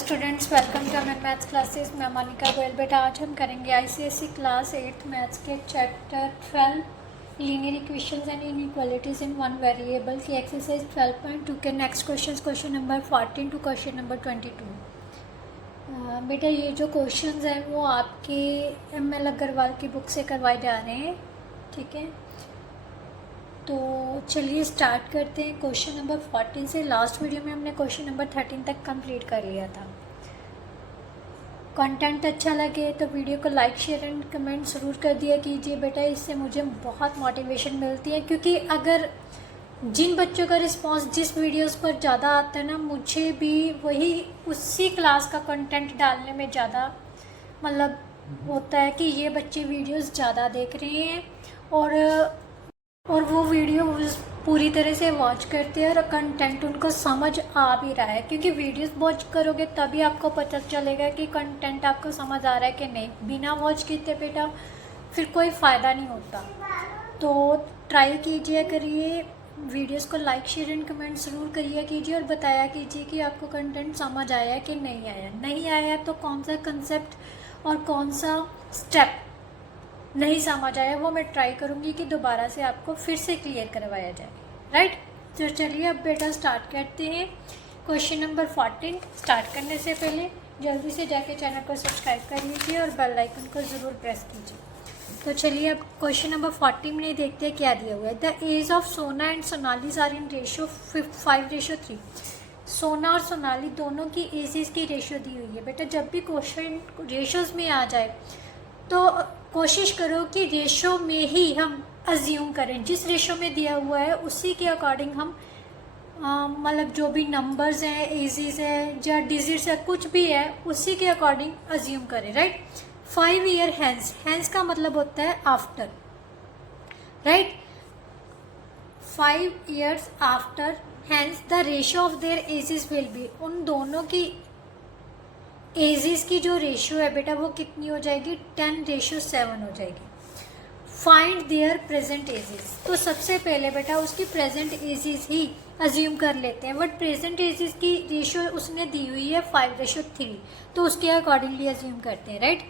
Students, welcome to Aman maths classes. मैं मोनिका गोयल। बेटा आज हम करेंगे आईसीएसई क्लास 8 मैथ्स के chapter 12 linear equations and inequalities in one variable की एक्सरसाइज 12.2 के next question number 14 to question number 22। बेटा ये जो क्वेश्चंस हैं वो आपके एम.एल. अग्रवाल की बुक से करवाए जा रहे हैं, ठीक है। तो चलिए स्टार्ट करते हैं क्वेश्चन नंबर 14 से। लास्ट वीडियो में हमने क्वेश्चन नंबर 13 तक कंप्लीट कर लिया था। कंटेंट अच्छा लगे तो वीडियो को लाइक शेयर एंड कमेंट ज़रूर कर दिया कीजिए बेटा, इससे मुझे बहुत मोटिवेशन मिलती है। क्योंकि अगर जिन बच्चों का रिस्पांस जिस वीडियोस पर ज़्यादा आता है ना, मुझे भी वही उसी क्लास का कंटेंट डालने में ज़्यादा मतलब होता है कि ये बच्चे वीडियोस ज़्यादा देख रहे हैं और वो वीडियो पूरी तरह से वॉच करते हैं और कंटेंट उनको समझ आ भी रहा है। क्योंकि वीडियोस वॉच करोगे तभी आपको पता चलेगा कि कंटेंट आपको समझ आ रहा है कि नहीं। बिना वॉच किए बेटा फिर कोई फ़ायदा नहीं होता। तो ट्राई कीजिए, करिए, वीडियोस को लाइक शेयर एंड कमेंट ज़रूर करिए कीजिए और बताया कीजिए कि आपको कंटेंट समझ आया कि नहीं आया तो कौन सा कंसेप्ट और कौन सा स्टेप नहीं समझ आया वो मैं ट्राई करूँगी कि दोबारा से आपको फिर से क्लियर करवाया जाए, राइट। तो चलिए अब बेटा स्टार्ट करते हैं क्वेश्चन नंबर 14। स्टार्ट करने से पहले जल्दी से जाके चैनल को सब्सक्राइब कर लीजिए और बेल आइकन को ज़रूर प्रेस कीजिए। तो चलिए अब क्वेश्चन नंबर 14 में देखते हैं क्या दिया हुआ है। The age of Sona and Sonali are in ratio 5:3। Sona और सोनाली दोनों की एजेस की रेशो दी हुई है। बेटा जब भी क्वेश्चन रेशोज़ में आ जाए तो कोशिश करो कि रेशो में ही हम अज्यूम करें। जिस रेशो में दिया हुआ है उसी के अकॉर्डिंग हम मतलब जो भी नंबर्स हैं, एजेस है या डिजिट्स है, कुछ भी है उसी के अकॉर्डिंग अज्यूम करें, राइट। 5 ईयर हैंस का मतलब होता है after, right. 5 years after hence the ratio of their ages will be. उन दोनों की एजेस की जो रेशियो है बेटा वो कितनी हो जाएगी? 10:7 हो जाएगी। Find there present ages. तो सबसे पहले बेटा उसकी प्रेजेंट एजेस ही अज्यूम कर लेते हैं। बट प्रेजेंट एजेस की रेशियो उसने दी हुई है 5:3, तो उसके अकॉर्डिंगली अज्यूम करते हैं, right.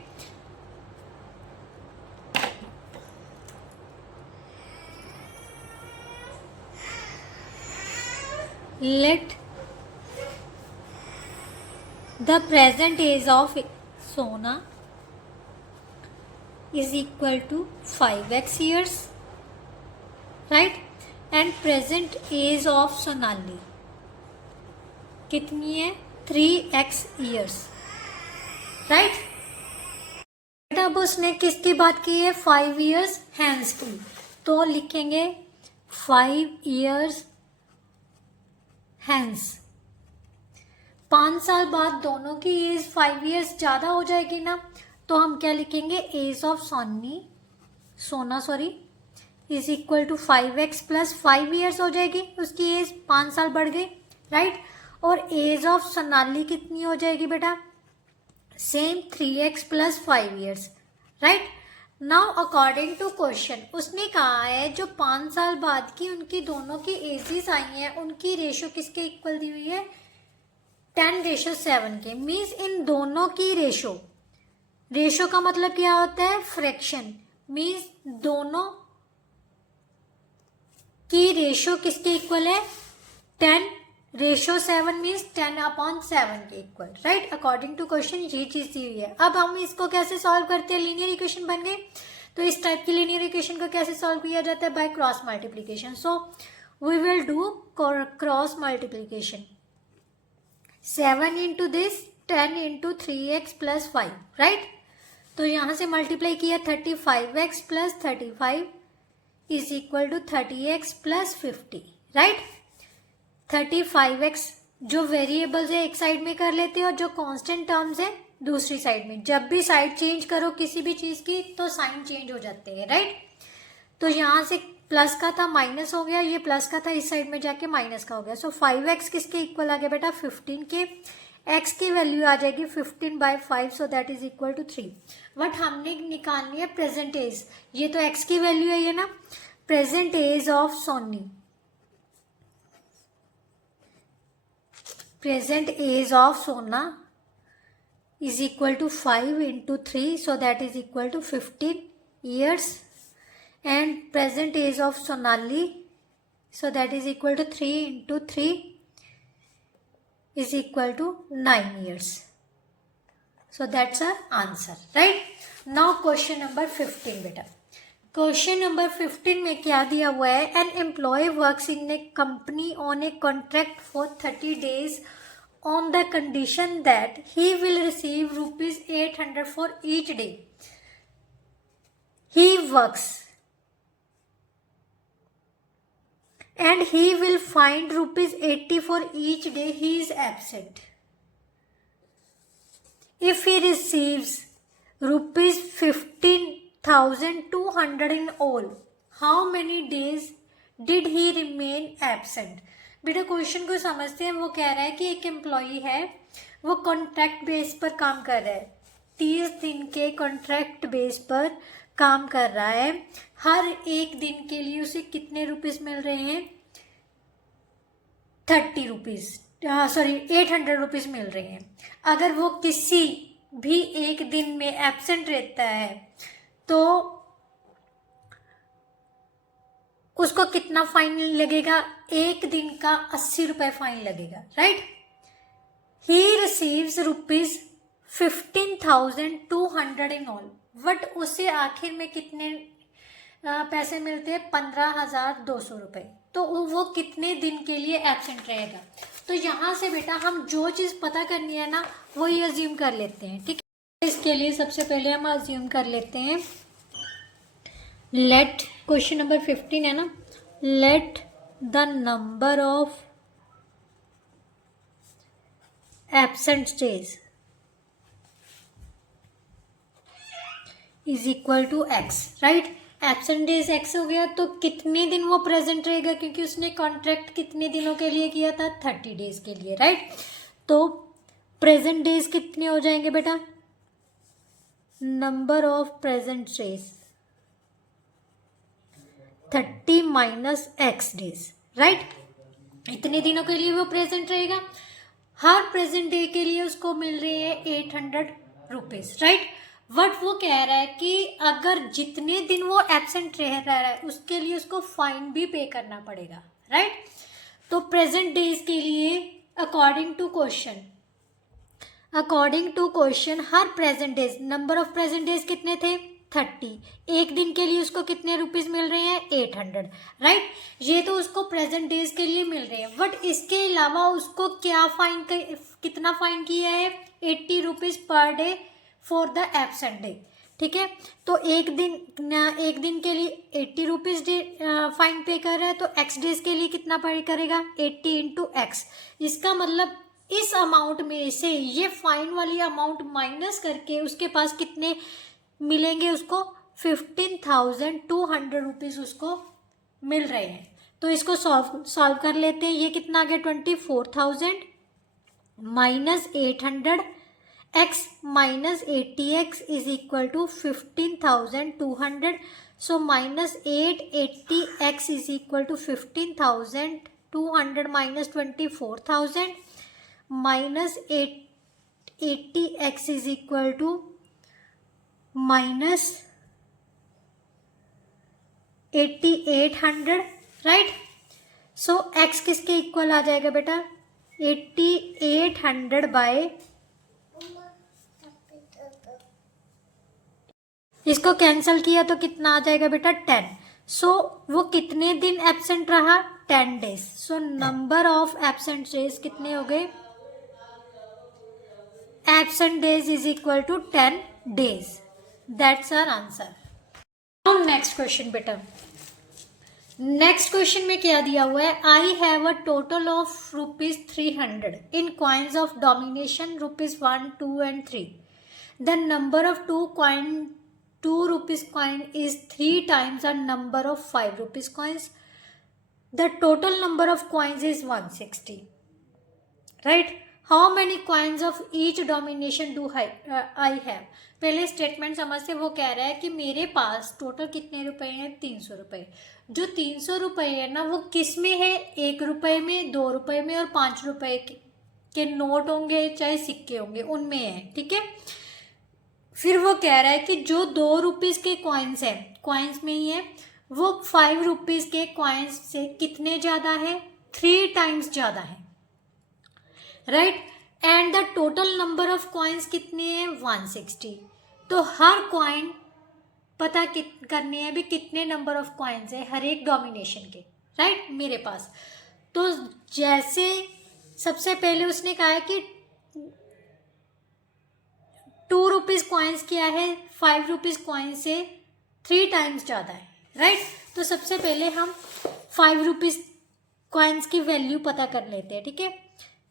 Let the present age of Sona is equal to 5x years, right, and present age of Sonali कितनी है? 3x years, right। अब उसने किसकी बात की है? 5 years hence की, तो लिखेंगे 5 years hence। 5 साल बाद दोनों की एज 5 ईयर्स ज़्यादा हो जाएगी ना, तो हम क्या लिखेंगे? Age of Sona is equal to 5x plus 5 years हो जाएगी। उसकी एज 5 साल बढ़ गई, राइट। और एज ऑफ सोनाली कितनी हो जाएगी बेटा? Same 3x plus 5 years, right. Now according to question उसने कहा है जो 5 साल बाद की उनकी दोनों की एजेस आई हैं उनकी रेशो किसके इक्वल दी हुई है? 10:7 के। मीन्स इन दोनों की रेशो का मतलब क्या होता है? फ्रैक्शन। मीन्स दोनों की रेशो किसके इक्वल है? 10:7 मीन्स 10/7 के इक्वल, राइट। अकॉर्डिंग टू क्वेश्चन ये चीज दी हुई है। अब हम इसको कैसे सॉल्व करते हैं? लीनियर इक्वेशन बन गई। तो इस टाइप की लीनियर इक्वेशन को कैसे सॉल्व किया जाता है? By cross multiplication. So we will do cross multiplication. 7 into this 10 into 3x plus 5, right. तो यहाँ से मल्टीप्लाई किया 35x plus 35 is equal to 30x plus 50, right. 35x जो वेरिएबल्स है एक साइड में कर लेते हैं और जो कांस्टेंट टर्म्स है दूसरी साइड में। जब भी साइड चेंज करो किसी भी चीज की तो साइन चेंज हो जाते हैं, राइट। तो यहाँ से प्लस का था माइनस हो गया, ये प्लस का था इस साइड में जाके माइनस का हो गया। सो 5x किसके इक्वल आ गया बेटा? 15 के। x की वैल्यू आ जाएगी 15/5, so that is equal to 3। But हमने निकालनी है प्रेजेंट एज। ये तो x की वैल्यू है ये ना। Present age of Soni, present age of Sona is equal to 5 into 3, so that is equal to 15 years. And present age of Sonali, so that is equal to 3 into 3 is equal to 9 years. So that's our answer, right? Now question number 15 बेटा. Question number 15 में क्या दिया हुआ है? An employee works in a company on a contract for 30 days on the condition that he will receive rupees 800 for each day he works, and he will find rupees 80 for each day he is absent. If he receives rupees 15,200 in all, how many days did he remain absent? बेटा question को समझते हैं. वो कह रहा है कि एक एम्प्लॉई है, वो कॉन्ट्रैक्ट बेस पर काम कर रहा है, 30 दिन के कॉन्ट्रैक्ट बेस पर काम कर रहा है. हर एक दिन के लिए उसे कितने रुपीस मिल रहे हैं? 30 रुपीज, सॉरी 800 रुपीज मिल रहे हैं. अगर वो किसी भी एक दिन में एब्सेंट रहता है तो उसको कितना फाइन लगेगा? एक दिन का 80 रुपए फाइन लगेगा, right? He receives rupees 15,200 in all, but उसे आखिर में कितने पैसे मिलते हैं? 15,200 रुपए. तो वो कितने दिन के लिए एब्सेंट रहेगा? तो यहाँ से बेटा हम जो चीज़ पता करनी है ना वही अज्यूम कर लेते हैं, ठीक है? इसके लिए सबसे पहले हम अज्यूम कर लेते हैं, लेट, क्वेश्चन नंबर 15 है ना, let the number of absent days is equal to x, right? Absent days x हो गया तो कितने दिन वो प्रेजेंट रहेगा? क्योंकि उसने कॉन्ट्रैक्ट कितने दिनों के लिए किया था? 30 डेज के लिए, राइट? तो प्रेजेंट डेज कितने हो जाएंगे बेटा? Number of present days 30 minus x days, right? इतने दिनों के लिए वो प्रेजेंट रहेगा. हर प्रेजेंट डे के लिए उसको मिल रही है 800 रुपीज, राइट? बट वो कह रहा है कि अगर जितने दिन वो एब्सेंट रह रहा है उसके लिए उसको फाइन भी पे करना पड़ेगा, राइट? तो प्रेजेंट डेज के लिए अकॉर्डिंग टू क्वेश्चन हर present days, number of present days कितने थे? 30. एक दिन के लिए उसको कितने रुपीस मिल रहे हैं? 800, राइट? ये तो उसको प्रेजेंट डेज के लिए मिल रहे हैं. बट इसके अलावा उसको क्या फाइन, कितना फाइन किया है? 80 rupees per day for the absent day, ठीक है? तो एक दिन के लिए 80 रुपीज फाइन पे कर रहा है, तो एक्स डेज के लिए कितना पे करेगा? 80 इंटू एक्स. इसका मतलब इस अमाउंट में से ये फाइन वाली अमाउंट माइनस करके उसके पास कितने मिलेंगे? उसको 15,200 रुपीज उसको मिल रहे हैं. तो इसको सॉल्व कर लेते हैं. ये कितना आ गया? 24,000 minus 800 x minus 80x is equal to 15,200. So minus 880x is equal to 15,200 minus 24,000 minus 880x is equal to minus 8,800, right? So x किसके इक्वल आ जाएगा बेटा? 8,800 बाय, इसको कैंसिल किया तो कितना आ जाएगा बेटा? 10. सो वो कितने दिन एब्सेंट रहा? 10 days. So number of absent days कितने हो गए? Absent days is equal to 10 days. That's our answer. Now next question बेटा. नेक्स्ट क्वेश्चन में क्या दिया हुआ है? I have a total of rupees 300 in coins of domination rupees 1, 2 and 3. The number of 2 rupees coin is 3 times the number of 5 rupees coins. The total number of coins is 160, right? How many coins of each denomination do I have? पहले statement समझते. वो कह रहा है कि मेरे पास total कितने रुपए हैं? 300 रुपए. जो 300 रुपए है ना वो किस में है? 1 रुपए में, 2 रुपए में और 5 रुपए के नोट होंगे चाहे सिक्के होंगे उनमें है, ठीक है। फिर वो कह रहा है कि जो 2 रुपीस के कॉइन्स है, कॉइन्स में ही है, वो 5 रुपीस के कॉइन्स से कितने ज़्यादा है, 3 टाइम्स ज़्यादा है, right. And the total number of coins कितने हैं, 160। तो हर कॉइन पता करने हैं भी कितने नंबर ऑफ कॉइन्स है हर एक डोमिनेशन के, राइट, मेरे पास। तो जैसे सबसे पहले उसने कहा है कि 2 रुपीज़ कॉइन्स क्या है, 5 रुपीज़ कॉइन से 3 टाइम्स ज़्यादा है, राइट। तो सबसे पहले हम 5 रुपीज़ कॉइन्स की वैल्यू पता कर लेते हैं, ठीक है।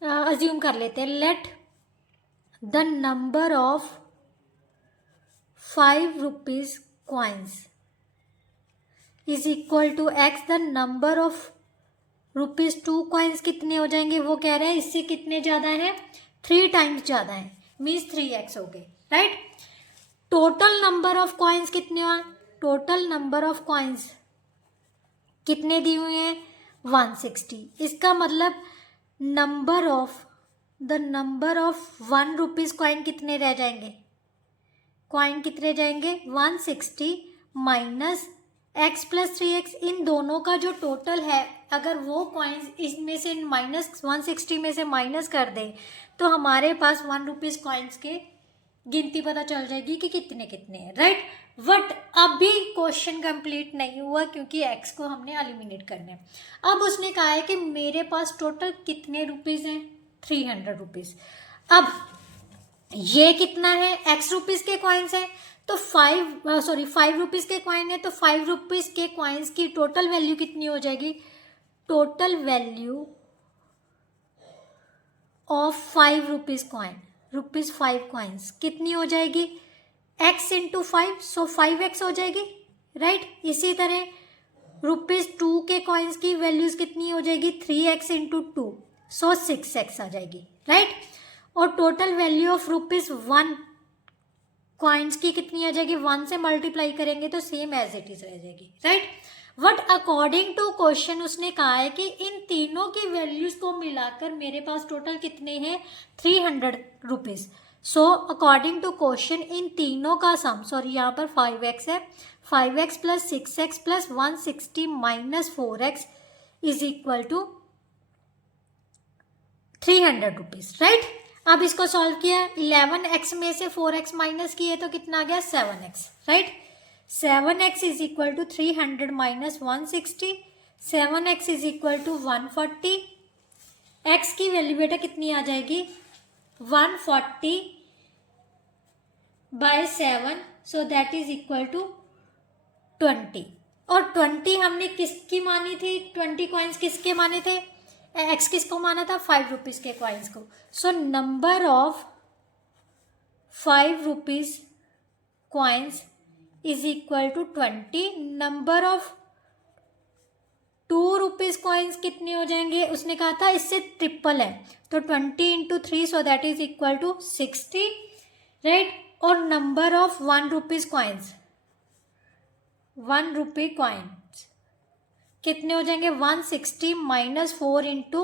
अज्यूम कर लेते हैं, let the number of 5 rupees coins is equal to x, the number of ₹2 coins कितने हो जाएंगे, वो कह रहे हैं इससे कितने ज़्यादा है, 3 टाइम्स ज़्यादा है, मीन्स 3x हो गए, right. Total number of coins कितने हुआ, टोटल नंबर ऑफ कॉइन्स कितने दिए हुए हैं, 160। इसका मतलब the number of 1 rupees coin कितने रह जाएंगे, कॉइन कितने जाएंगे, 160 माइनस x प्लस 3x, इन दोनों का जो टोटल है अगर वो कॉइन्स इसमें से माइनस 160 में से माइनस कर दें तो हमारे पास 1 रुपीज़ कॉइन्स के गिनती पता चल जाएगी कि कितने कितने हैं, राइट। बट अभी क्वेश्चन कंप्लीट नहीं हुआ क्योंकि x को हमने एलिमिनेट करना है। अब उसने कहा है कि मेरे पास टोटल कितने रुपीज़ हैं, 300 रुपीज़। अब ये कितना है, x रुपीज़ के कॉइन्स हैं, तो 5 रुपीज़ के कॉइन है, तो 5 रुपीज़ के कॉइन्स की टोटल वैल्यू कितनी हो जाएगी, total value of 5 rupees coin, ₹5 coins कितनी हो जाएगी, x इंटू 5, सो 5x हो जाएगी, राइट। इसी तरह ₹2 के कॉइन्स की वैल्यूज़ कितनी हो जाएगी, 3x इंटू 2, सो 6x आ जाएगी, राइट। और टोटल वैल्यू ऑफ ₹1 कॉइन्स की कितनी आ जाएगी, 1 से मल्टीप्लाई करेंगे तो सेम एज इट इज रह जाएगी, right. But according to question उसने कहा है कि इन तीनों की वैल्यूज को मिलाकर मेरे पास टोटल कितने हैं, 300 rupees. So according to question इन तीनों का सम, सॉरी यहाँ पर 5x है, 5x plus 6x plus 160 minus 4x is equal to 300 rupees, right. अब इसको सॉल्व किया, 11x में से 4x माइनस किए तो कितना आ गया, 7x, right. 7x is equal to 300 minus 160, 7x is equal to 140। x की वैल्यू बेटा कितनी आ जाएगी, 140 by 7, so that is equal to 20। और 20 हमने किसकी मानी थी, 20 कॉइन्स किसके माने थे, x किसको माना था, 5 रुपीज़ के कॉइन्स को। So number of 5 rupees coins is equal to 20। Number of 2 rupees coins कितने हो जाएंगे, उसने कहा था इससे ट्रिपल है, तो 20 into 3, so that is equal to 60, right. और number of 1 rupees coins, 1 rupee coins कितने हो जाएंगे, 160 माइनस 4 इंटू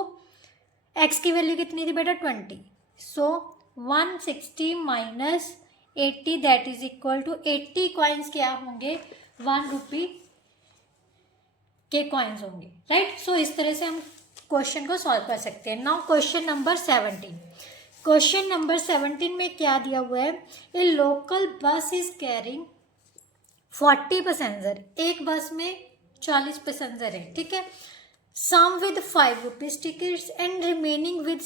एक्स की वैल्यू कितनी थी बेटा, 20, so 160 minus 80 that is equal to 80 coins क्या होंगे, 1 रुपी के कॉइन्स होंगे, राइट। सो इस तरह से हम क्वेश्चन को सॉल्व कर सकते हैं। Now question number 17। Question number 17 में क्या दिया हुआ है, a local bus is carrying 40 passenger, एक बस में 40 पैसेंजर है, ठीक है। Some with 5 rupees tickets and remaining with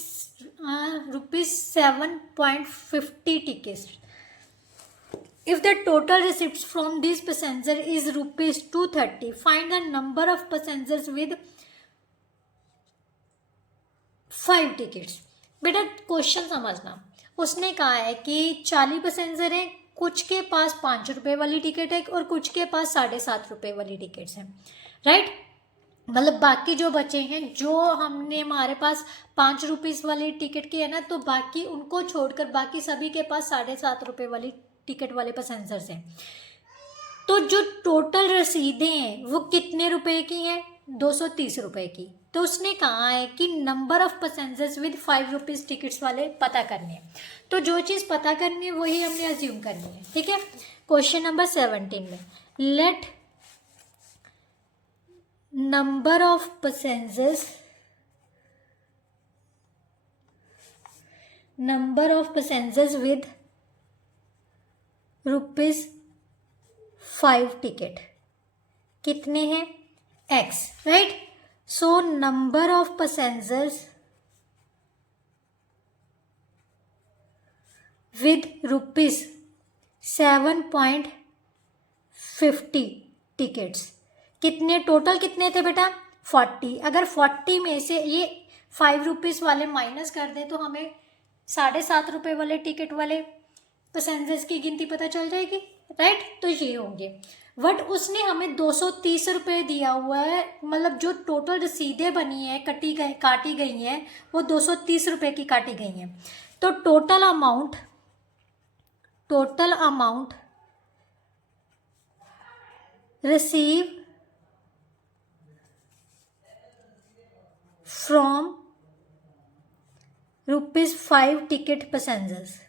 ₹7.50 tickets. If the total receipts from these passenger is ₹230, find the number of passengers with 5 tickets. बेटा question समझना, उसने कहा है कि 40 पैसेंजर हैं, कुछ के पास 5 रुपये वाली टिकट है और कुछ के पास 7.5 रुपये वाली टिकट्स हैं, राइट। मतलब बाकी जो बचे हैं, जो हमने हमारे पास 5 रुपीज़ वाली टिकट की है ना, तो बाकी उनको छोड़कर बाकी सभी के पास 7.5 रुपये वाली टिकट वाले पैसेंजर्स हैं। तो जो टोटल रसीदें हैं वो कितने रुपए की हैं, 230 रुपये की, तो उसने कहा है कि number of passengers with 5 rupees tickets वाले पता करने हैं। तो जो चीज़ पता करनी है वही हमने अज्यूम करनी है, ठीक है। क्वेश्चन नंबर 17 में let number of passengers with ₹5 ticket कितने हैं, x, right. So number of passengers with ₹7.50 tickets कितने, टोटल कितने थे बेटा 40। अगर 40 में से ये 5 रुपीज़ वाले माइनस कर दें तो हमें 7.5 रुपये वाले टिकट वाले पैसेंजर्स की गिनती पता चल जाएगी, राइट। तो ये होंगे, बट उसने हमें 230 रुपये दिया हुआ है, मतलब जो टोटल रसीदें बनी है काटी गई हैं वो 230 रुपये की काटी गई हैं। तो total amount receive from ₹5 ticket passengers,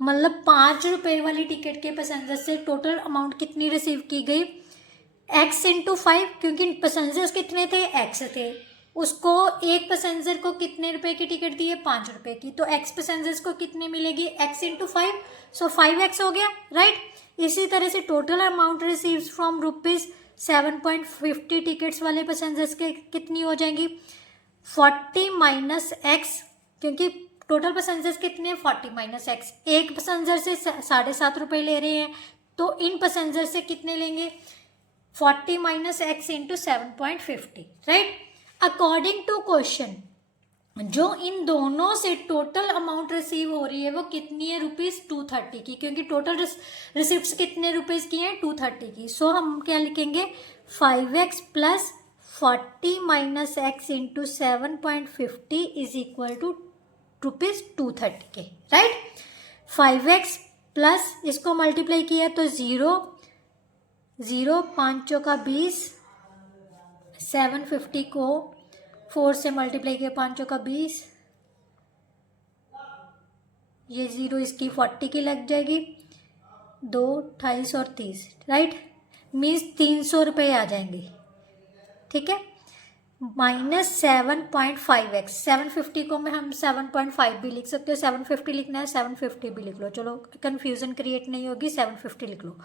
मतलब 5 रुपये वाली टिकट के पैसेंजर से टोटल अमाउंट कितनी रिसीव की गई, x इंटू 5, क्योंकि पैसेंजर्स कितने थे, x थे। उसको एक पैसेंजर को कितने रुपए की टिकट दी है, 5 रुपये की, तो x पैसेंजर्स को कितने मिलेगी, x इंटू 5, सो 5x हो गया, राइट। इसी तरह से total amount received from ₹7.50 tickets वाले पैसेंजर्स के कितनी हो जाएंगी, 40 माइनस x, क्योंकि टोटल पैसेंजर्स कितने, 40 माइनस x। एक पैसेंजर से 7.5 रुपये ले रहे हैं तो इन पैसेंजर से कितने लेंगे, 40 minus x into 7.50, right. According to question जो इन दोनों से टोटल अमाउंट रिसीव हो रही है वो कितनी है, ₹230 की, क्योंकि टोटल रिसिप्ट्स कितने रुपीज़ की हैं, 230 की। सो हम क्या लिखेंगे, 5x plus 40 minus x into 7.50 is equal to ₹230 के, राइट। 5x प्लस इसको मल्टीप्लाई किया तो 0 5 चौका 20, 750 को 4 से मल्टीप्लाई किया 5 चौका 20, ये 0 इसकी 40 की लग जाएगी, 2 28 और 30, राइट। मीन्स 300 रुपये आ जाएंगे, ठीक है। माइनस 7.5x, 750 को में हम 7.5 भी लिख सकते हो, 750 लिखना है 750 भी लिख लो, चलो कन्फ्यूज़न क्रिएट नहीं होगी, 750 लिख लो,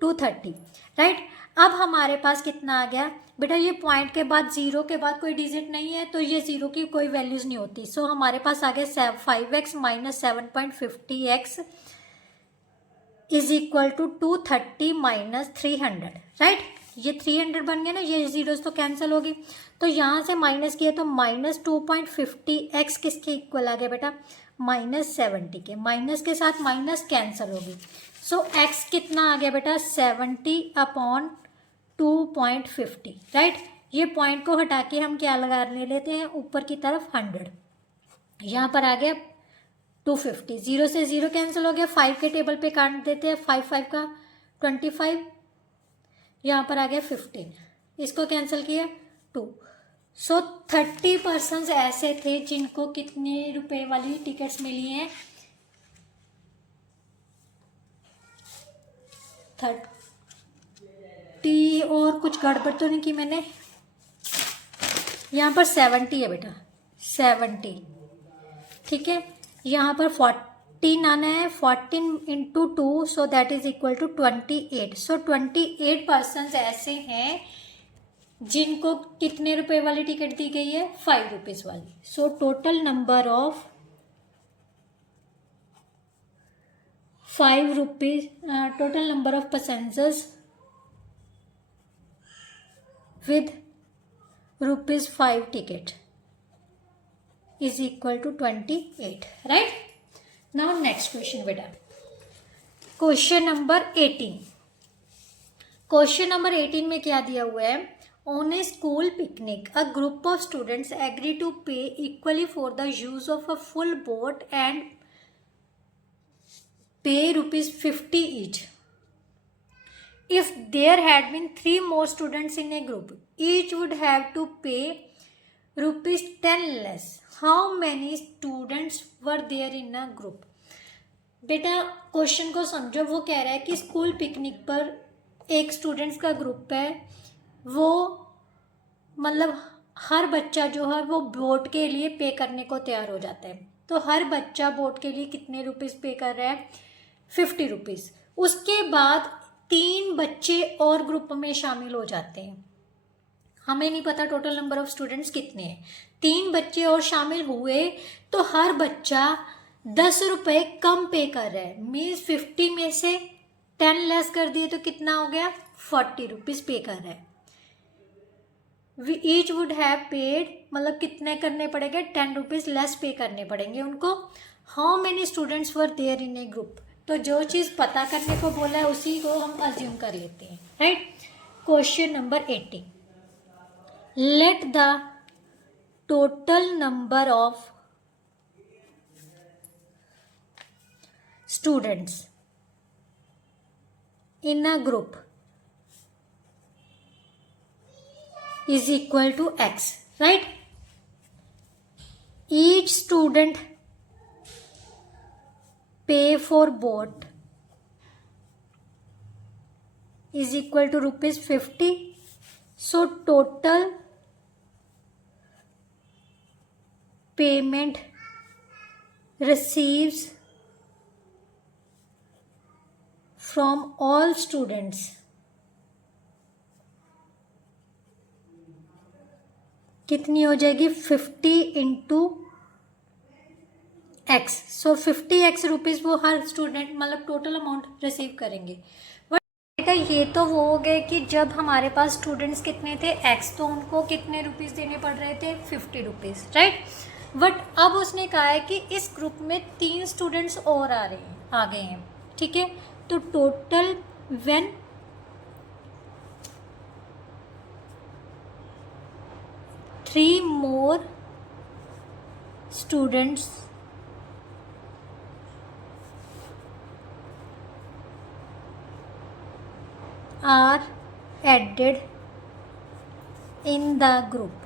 230, राइट। अब हमारे पास कितना आ गया बेटा, ये पॉइंट के बाद 0 के बाद कोई डिजिट नहीं है तो ये 0 की कोई वैल्यूज़ नहीं होती। सो हमारे पास आ गया 5x minus 7.50x is equal to 230 minus 300, right. ये 300 बन गया ना, ये जीरोस तो कैंसिल होगी, तो यहाँ से माइनस किया तो माइनस 2.50x किसके इक्वल आ गया बेटा, -70 के। माइनस के साथ माइनस कैंसिल होगी, सो x कितना आ गया बेटा, 70/2.50, राइट। ये पॉइंट को हटा के हम क्या लगा लेते हैं, ऊपर की तरफ 100, यहाँ पर आ गया 250, 0 से 0 कैंसिल हो गया, 5 के टेबल पे काट देते हैं, 5 5 का 25, यहाँ पर आ गया 15, इसको कैंसिल किया 2। सो 30% ऐसे थे जिनको कितने रुपए वाली टिकट्स मिली हैं, 30, और कुछ गड़बड़ तो नहीं की मैंने, यहाँ पर 70 है बेटा, 70, ठीक है। यहाँ पर 14 आना है, 14 into 2, so that is equal to 28। So 28% ऐसे हैं जिनको कितने रुपए वाली टिकट दी गई है, 5 रुपीज़ वाली। सो total number of 5 rupees, total number of passengers with ₹5 ticket is equal to 28, right? Now next question beta, question number 18। Question number 18 में क्या दिया हुआ है, on a school picnic a group of students agree to pay equally for the use of a full boat and pay ₹50 each. if there had been 3 more students in a group, each would have to pay rupees 10 less. How many students were there in a group? बेटा question को समझो, वो कह रहा है कि school picnic पर एक स्टूडेंट्स का ग्रुप है, वो मतलब हर बच्चा जो है वो बोट के लिए पे करने को तैयार हो जाता है। तो हर बच्चा बोट के लिए कितने रुपीस पे कर रहा है? 50 रुपीज़। उसके बाद 3 बच्चे और ग्रुप में शामिल हो जाते हैं। हमें नहीं पता टोटल नंबर ऑफ स्टूडेंट्स कितने हैं। 3 बच्चे और शामिल हुए तो हर बच्चा 10 रुपये कम पे कर रहा है। मीन्स 50 में से 10 लेस कर दिए तो कितना हो गया? 40 रुपीज़ पे कर रहा है। We each would have paid, मतलब कितने करने पड़ेंगे? 10 रुपीज़ लेस पे करने पड़ेंगे उनको। How many students were there in a group? तो जो चीज़ पता करने को बोला है उसी को हम अज्यूम कर लेते हैं, right. Question number 80, let the total number of students in a group is equal to x, right? Each student pay for boat is equal to rupees 50. So total payment receives from all students कितनी हो जाएगी? 50 into x. सो 50x rupees वो हर student मतलब total amount receive करेंगे। But बेटा ये तो वो हो गए कि जब हमारे पास स्टूडेंट्स कितने थे x, तो उनको कितने रुपीज़ देने पड़ रहे थे? 50 रुपीज़, राइट। बट अब उसने कहा है कि इस ग्रुप में 3 स्टूडेंट्स और आ गए हैं, ठीक है। तो total when three more students are added in the group,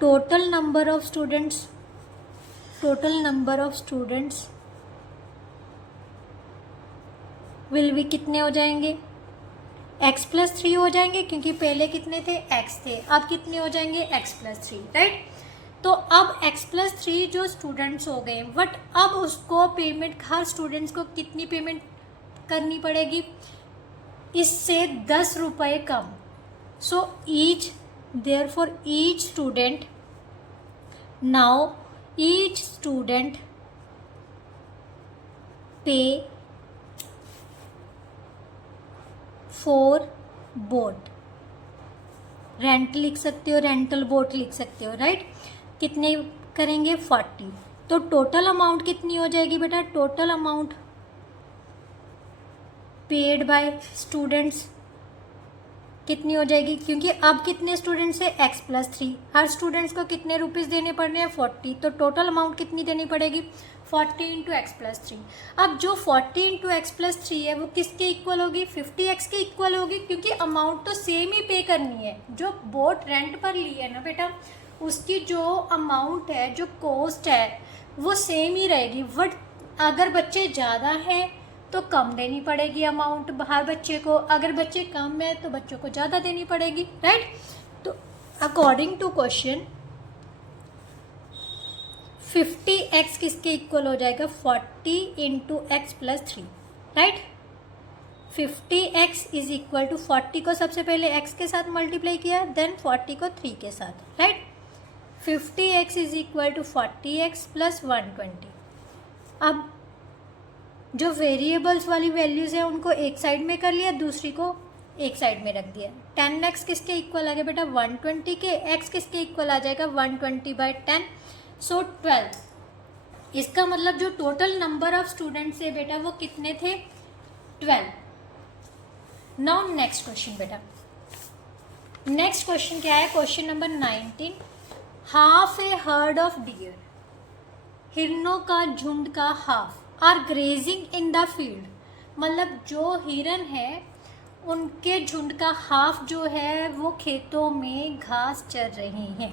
total number of students will be कितने हो जाएंगे? x प्लस 3 हो जाएंगे, क्योंकि पहले कितने थे? x थे। अब कितने हो जाएंगे? x plus 3, right. तो अब x प्लस 3 जो स्टूडेंट्स हो गए, बट अब उसको पेमेंट, हर स्टूडेंट्स को कितनी पेमेंट करनी पड़ेगी? इससे 10 रुपये कम। So therefore each student, now each student pay for boat, rent लिख सकते हो, रेंटल बोट लिख सकते हो, राइट। कितने करेंगे? 40। तो टोटल अमाउंट कितनी हो जाएगी बेटा? Total amount paid by students कितनी हो जाएगी? क्योंकि अब कितने स्टूडेंट्स है? x plus 3। हर स्टूडेंट्स को कितने रुपीज़ देने पड़ने हैं? 40। तो टोटल अमाउंट कितनी देनी पड़ेगी? 40 इंटू एक्स प्लस 3। अब जो 40 इंटू एक्स प्लस 3 है वो किसके इक्वल होगी? 50x के इक्वल होगी, क्योंकि अमाउंट तो सेम ही पे करनी है। जो बोट रेंट पर ली है ना बेटा, उसकी जो अमाउंट है, जो कॉस्ट है, वो सेम ही रहेगी। बट अगर बच्चे ज़्यादा हैं तो कम देनी पड़ेगी अमाउंट हर बच्चे को, अगर बच्चे कम है तो बच्चों को ज़्यादा देनी पड़ेगी, राइट। तो अकॉर्डिंग टू क्वेश्चन 50x किसके इक्वल हो जाएगा? 40 into x plus 3, right. 50x is equal to 40 को सबसे पहले x के साथ मल्टीप्लाई किया, देन 40 को 3 के साथ, right. 50x is equal to 40x plus 120। अब जो वेरिएबल्स वाली वैल्यूज़ है उनको एक साइड में कर लिया, दूसरी को एक साइड में रख दिया। 10x किसके इक्वल आ गया बेटा? 120 के। x किसके इक्वल आ जाएगा? 120/10, सो 12। इसका मतलब जो टोटल नंबर ऑफ स्टूडेंट्स है बेटा वो कितने थे? 12। नाउ नेक्स्ट क्वेश्चन बेटा, नेक्स्ट क्वेश्चन क्या है? Question number 19, half a herd of deer, हिरनों का झुंड का half are grazing in the field मतलब जो हिरन है उनके झुंड का हाफ जो है वो खेतों में घास चर रहे हैं।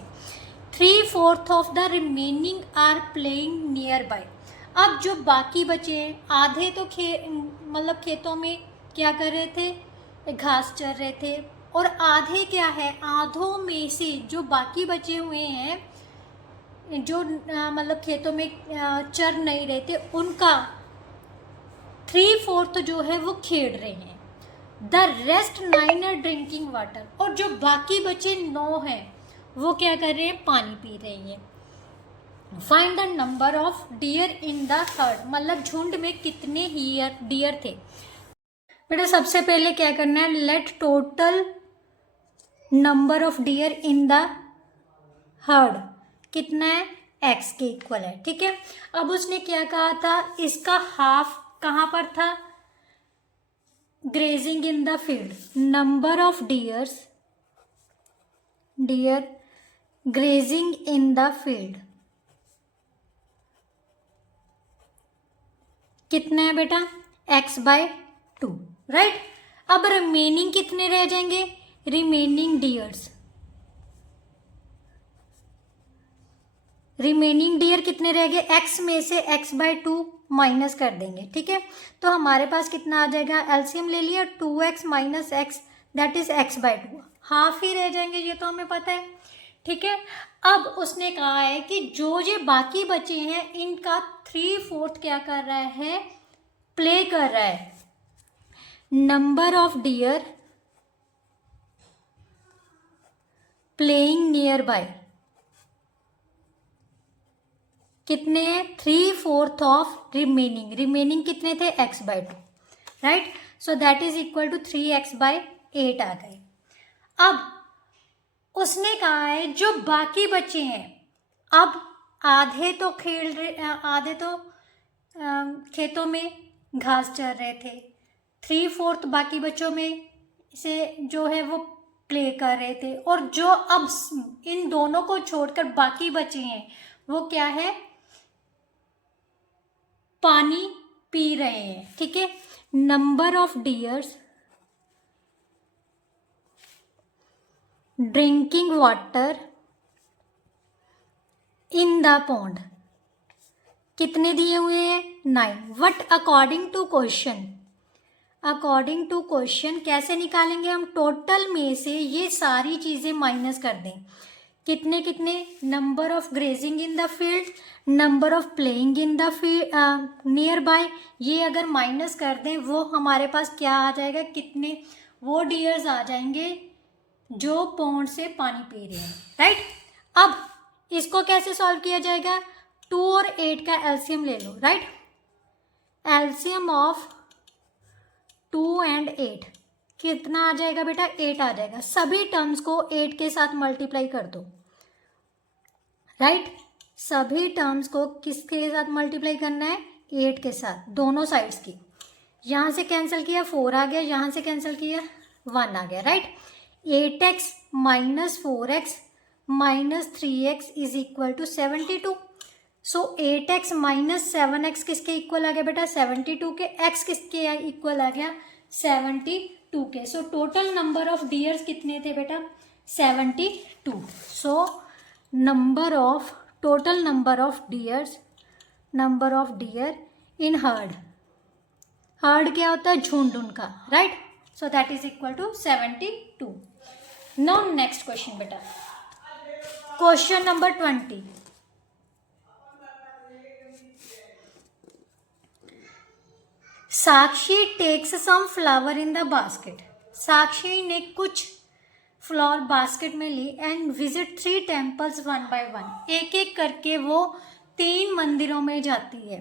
3/4 of the remaining are playing nearby. अब जो बाकी बचे हैं आधे तो मतलब खेतों में क्या कर रहे थे, घास चर रहे थे, और आधे क्या है, आधों में से जो बाकी बचे हुए हैं जो मतलब खेतों में चर नहीं रहे थे उनका 3/4 जो है वो खेड़ रहे हैं। The rest 9 are drinking water. और जो बाकी बचे 9 हैं वो क्या कर रहे हैं, पानी पी रहे हैं। Find the number of deer in the heard. मतलब झुंड में कितने डियर थे। बेटा सबसे पहले क्या करना है, let total number of deer in the heard कितना है, x के इक्वल है। ठीक है, अब उसने क्या कहा था, इसका हाफ कहाँ पर था, grazing in the field. Number of dear grazing in the field कितना है बेटा, x/2, राइट। अब रिमेनिंग कितने रह जाएंगे, रिमेनिंग डियर कितने रह गए, x में से x/2 माइनस कर देंगे। ठीक है, तो हमारे पास कितना आ जाएगा, एलसीएम ले लिया, 2x - x that is x/2, half ही रह जाएंगे, ये तो हमें पता है। ठीक है, अब उसने कहा है कि जो ये बाकी बचे हैं इनका 3/4 क्या कर रहा है, प्ले कर रहा है। Number of deer playing nearby कितने हैं, 3/4 ऑफ रिमेनिंग कितने थे, x/2, right. So that is equal to 3x/8 आ गए। अब उसने कहा है जो बाकी बचे हैं, अब आधे तो खेतों में घास चर रहे थे, 3/4 बाकी बच्चों में से जो है वो प्ले कर रहे थे, और जो अब इन दोनों को छोड़कर बाकी बचे हैं वो क्या है, पानी पी रहे हैं। ठीक है, number of dears drinking water in the pond कितने दिए हुए हैं, 9। वट अकॉर्डिंग टू क्वेश्चन कैसे निकालेंगे हम, टोटल में से ये सारी चीजें माइनस कर दें, कितने कितने, number of grazing in the field, number of playing in the near by, ये अगर माइनस कर दें वो हमारे पास क्या आ जाएगा, कितने वो डियर्स आ जाएंगे जो पॉन्ड से पानी पी रहे हैं, राइट। अब इसको कैसे सॉल्व किया जाएगा, 2 और 8 का एलसीएम ले लो, राइट। एलसीएम ऑफ 2 and 8 कितना आ जाएगा बेटा, 8 आ जाएगा। सभी टर्म्स को 8 के साथ मल्टीप्लाई कर दो, राइट। सभी टर्म्स को किसके साथ मल्टीप्लाई करना है, 8 के साथ, दोनों साइड्स की। यहाँ से कैंसिल किया 4 आ गया, यहाँ से कैंसिल किया 1 आ गया, right. 8x - 4x - 3x is equal to 72। So 8x - 7x किसके इक्वल आ गया बेटा, 72 के। x किसके इक्वल आ गया, 72 के। So total number of deers कितने थे बेटा, 72। So total number of deer in herd क्या होता है, झुंड उनका, right. So that is equal to 72। Now next question बेटा, question number 20। Sakshi takes some flower in the basket. साक्षी ने कुछ फ्लावर बास्केट में ली एंड विजिट 3 टेम्पल्स 1 by 1। एक एक करके वो 3 मंदिरों में जाती है।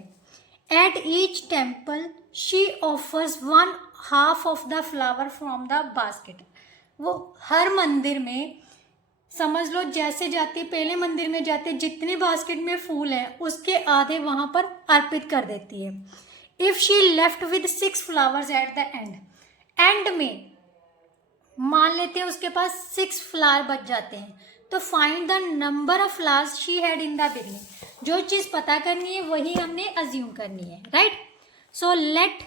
At each temple she offers 1/2 of the flower from the basket. वो हर मंदिर में समझ लो जैसे जाती, पहले मंदिर में जाते जितने बास्केट में फूल हैं उसके आधे वहां पर अर्पित कर देती है। If she left with 6 flowers at the end में मान लेते हैं उसके पास 6 फ्लावर बच जाते हैं, तो find the number of flowers she had in the beginning. जो चीज पता करनी है वही हमने अज्यूम करनी है, right. So let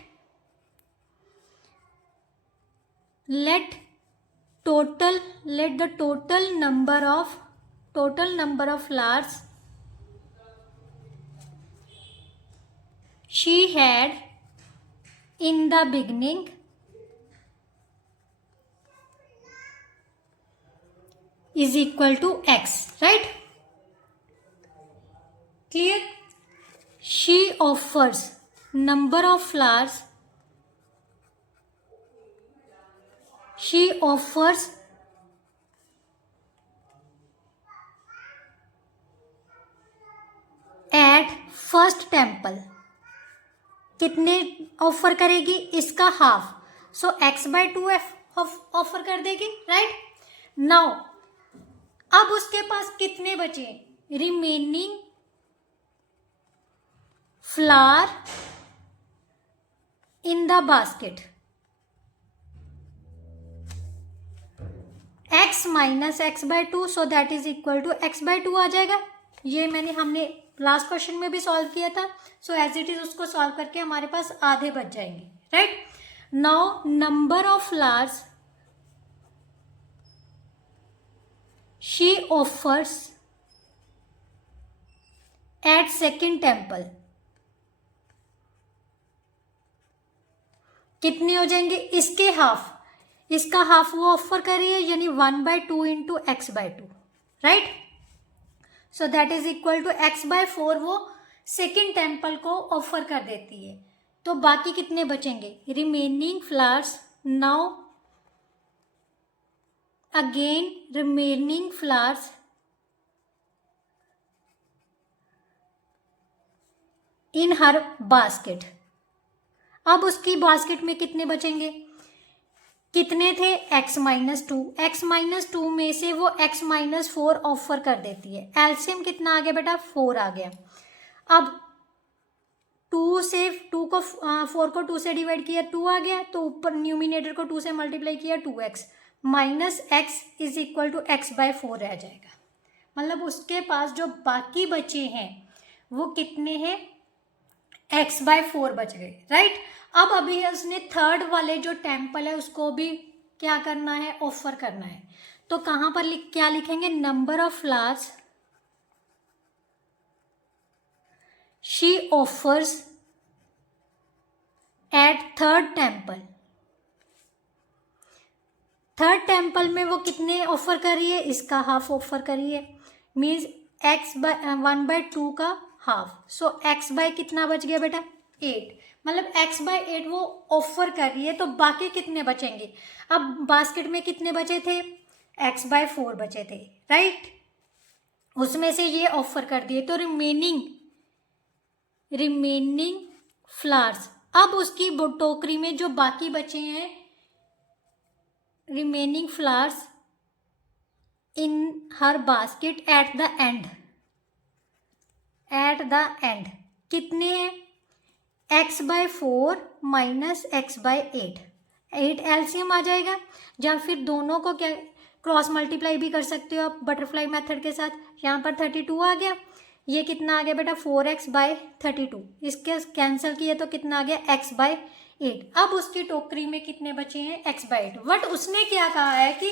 let the total number of flowers she had in the beginning is equal to x, right? Clear? She offers number of flowers at first temple. कितने ऑफर करेगी? इसका हाफ, सो x/2 offer कर देगी, right? Now अब उसके पास कितने बचे? Remaining flower in the basket, x minus x/2, so that is equal to x/2 आ जाएगा। ये हमने लास्ट क्वेश्चन में भी सॉल्व किया था, सो एज इट इज उसको सॉल्व करके हमारे पास आधे बच जाएंगे, right? Now number of flowers she offers at second temple, कितने हो जाएंगे? इसके हाफ, इसका हाफ वो ऑफर कर रही है, यानी 1/2 into x/2, right? So that is equal to x/4 वो सेकेंड टेम्पल को ऑफर कर देती है। तो बाकी कितने बचेंगे? Remaining flowers, now again remaining flowers in her basket. अब उसकी बास्केट में कितने बचेंगे? कितने थे? x-2, x-2 में से वो x-4 ऑफर कर देती है। एलसीएम कितना आ गया बेटा? 4 आ गया। अब 4 को 2 से डिवाइड किया, 2 आ गया, तो ऊपर न्यूमिनेटर को 2 से मल्टीप्लाई किया, 2x minus x is equal to x/4 रह जाएगा। मतलब उसके पास जो बाकी बचे हैं वो कितने हैं? x/4 बच गए, राइट? अब अभी उसने थर्ड वाले जो टेम्पल है उसको भी क्या करना है? ऑफर करना है। तो कहाँ पर क्या लिखेंगे? Number of flowers she offers at third temple. Third temple में वो कितने ऑफर कर रही है? इसका हाफ ऑफर कर रही है, मीन्स x/1/2 का हाफ। सो x/ कितना बच गया बेटा? 8। मतलब x/8 वो ऑफर कर रही है। तो बाकी कितने बचेंगे? अब बास्केट में कितने बचे थे? x/4 बचे थे, राइट? उसमें से ये ऑफर कर दिए, तो रिमेनिंग फ्लावर्स, अब उसकी टोकरी में जो बाकी बचे हैं remaining flowers in her basket at the end कितने हैं? x/4 माइनस x/8, 8 एलसीएम आ जाएगा। या फिर दोनों को क्या क्रॉस मल्टीप्लाई भी कर सकते हो आप बटरफ्लाई मेथड के साथ। यहाँ पर 32 आ गया, ये कितना आ गया बेटा? 4x/32, इसके कैंसिल किए तो कितना आ गया? x/8। अब उसकी टोकरी में कितने बचे हैं? x/8। बट उसने क्या कहा है कि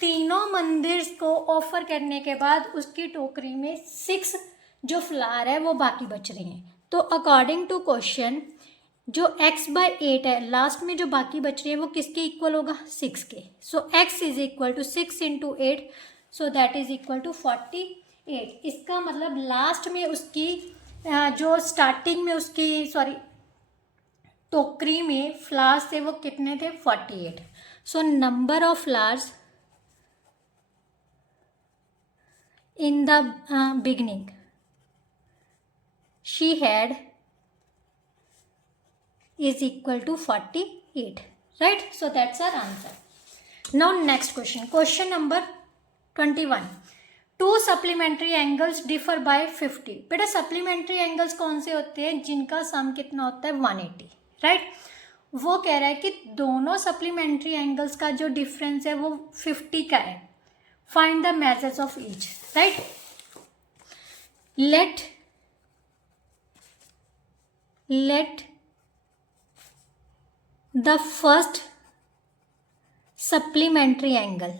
तीनों मंदिर को ऑफर करने के बाद उसकी टोकरी में 6 जो फ्लावर है वो बाकी बच रही हैं। तो अकॉर्डिंग टू क्वेश्चन जो x/8 है, लास्ट में जो बाकी बच रही है वो किसके इक्वल होगा? 6 के। So x is equal to 6 into 8, so that is equal to 48। इसका मतलब लास्ट में उसकी जो स्टार्टिंग में उसकी टोकरी में फ्लावर्स थे वो कितने थे? 48। सो number of flowers in the beginning she had is equal to 48, right? So that's our answer. Now next question number 21. Two supplementary angles differ by 50. बेटा supplementary angles कौन से होते हैं? जिनका सम कितना होता है? 180, right? वो कह रहा है कि दोनों supplementary angles का जो डिफरेंस है वो 50 का है। Find the measures of each, right? Let the first supplementary angle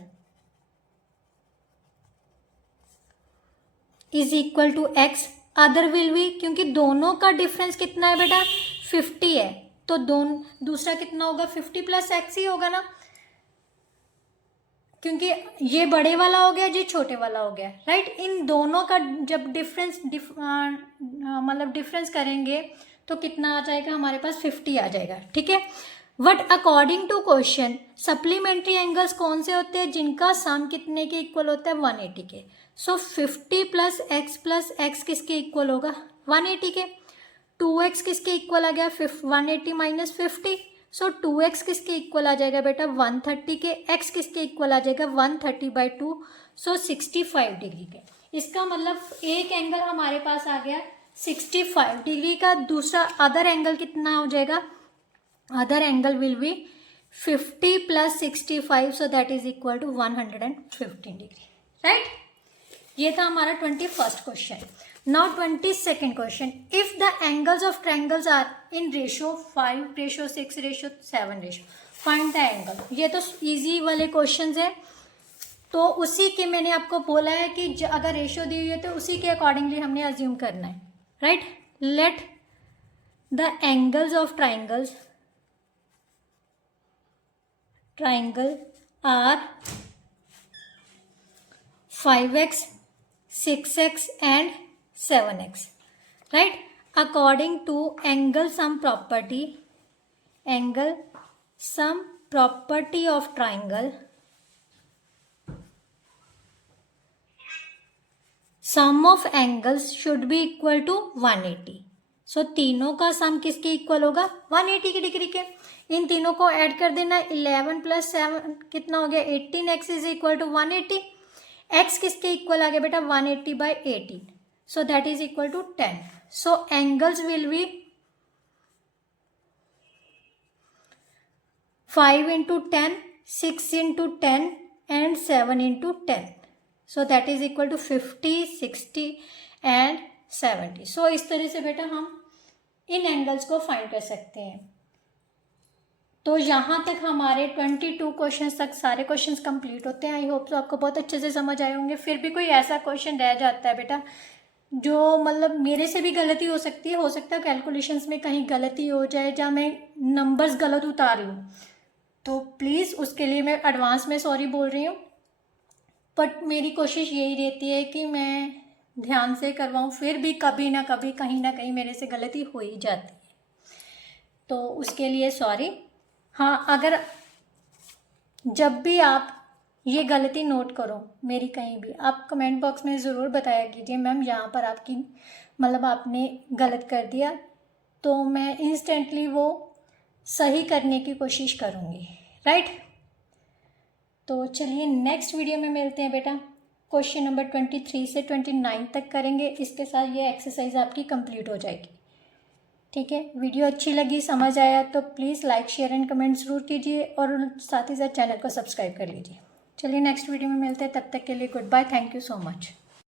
is equal to x, other will be, क्योंकि दोनों का डिफरेंस कितना है बेटा 50 है, तो दूसरा कितना होगा 50 प्लस एक्स ही होगा ना, क्योंकि ये बड़े वाला हो गया, ये छोटे वाला हो गया, राइट। इन दोनों का जब मतलब डिफरेंस करेंगे तो कितना आ जाएगा हमारे पास 50 आ जाएगा, ठीक है। But according to question supplementary angles कौन से होते हैं जिनका सम कितने के इक्वल होता है 180 के। सो 50 प्लस एक्स किसके इक्वल होगा 180 के। 2x किसके इक्वल आ गया 180 माइनस 50, सो 2x किसके इक्वल आ जाएगा बेटा 130 के। x किसके इक्वल आ जाएगा 130/2, सो 65 डिग्री के। इसका मतलब एक एंगल हमारे पास आ गया 65 डिग्री का, दूसरा अदर एंगल कितना हो जाएगा, other angle will be 50 plus 65, so that is equal to 115 degree, right. ये था हमारा 21st question. Now 22nd question, if the angles of triangles are in ratio 5:6:7, find the angle. ये तो इजी वाले questions हैं, तो उसी के मैंने आपको बोला है कि अगर रेशियो दी हुई है तो उसी के अकॉर्डिंगली हमने अज्यूम करना है, right. Let the angles of triangle are 5x, 6x and 7x, right, according to angle sum property of triangle, sum of angles should be equal to 180। सो तीनों का सम किसके इक्वल होगा 180 की डिग्री के। इन तीनों को ऐड कर देना, 11 प्लस 7 कितना हो गया 18x is equal to 180। x किसके इक्वल आ गया बेटा 180/18, so that is equal to 10। So angles will be 5 into 10, 6 into 10 and 7 into 10, so that is equal to 50, 60 and 70। सो इस तरह से बेटा हम इन एंगल्स को फाइंड कर सकते हैं। तो यहाँ तक हमारे 22 क्वेश्चंस तक सारे क्वेश्चंस कंप्लीट होते हैं। आई होप तो आपको बहुत अच्छे से समझ आए होंगे। फिर भी कोई ऐसा क्वेश्चन रह जाता है बेटा जो मतलब मेरे से भी गलती हो सकती है, हो सकता है कैलकुलेशंस में कहीं गलती हो जाए या मैं नंबर्स गलत उतार लूँ, तो प्लीज़ उसके लिए मैं एडवांस में सॉरी बोल रही हूँ। बट मेरी कोशिश यही रहती है कि मैं ध्यान से करवाऊँ, फिर भी कभी ना कभी कहीं ना कहीं मेरे से गलती हो ही जाती है, तो उसके लिए सॉरी। हाँ, अगर जब भी आप ये गलती नोट करो मेरी कहीं भी, आप कमेंट बॉक्स में ज़रूर बताया कीजिए मैम यहाँ पर आपकी मतलब आपने गलत कर दिया, तो मैं इंस्टेंटली वो सही करने की कोशिश करूँगी, राइट। तो चलिए नेक्स्ट वीडियो में मिलते हैं बेटा। क्वेश्चन नंबर 23 से 29 तक करेंगे, इसके साथ ये एक्सरसाइज आपकी कंप्लीट हो जाएगी, ठीक है। वीडियो अच्छी लगी, समझ आया तो please like share and comment ज़रूर कीजिए और साथ ही साथ चैनल को सब्सक्राइब कर लीजिए। चलिए नेक्स्ट वीडियो में मिलते हैं, तब तक के लिए goodbye, thank you so much.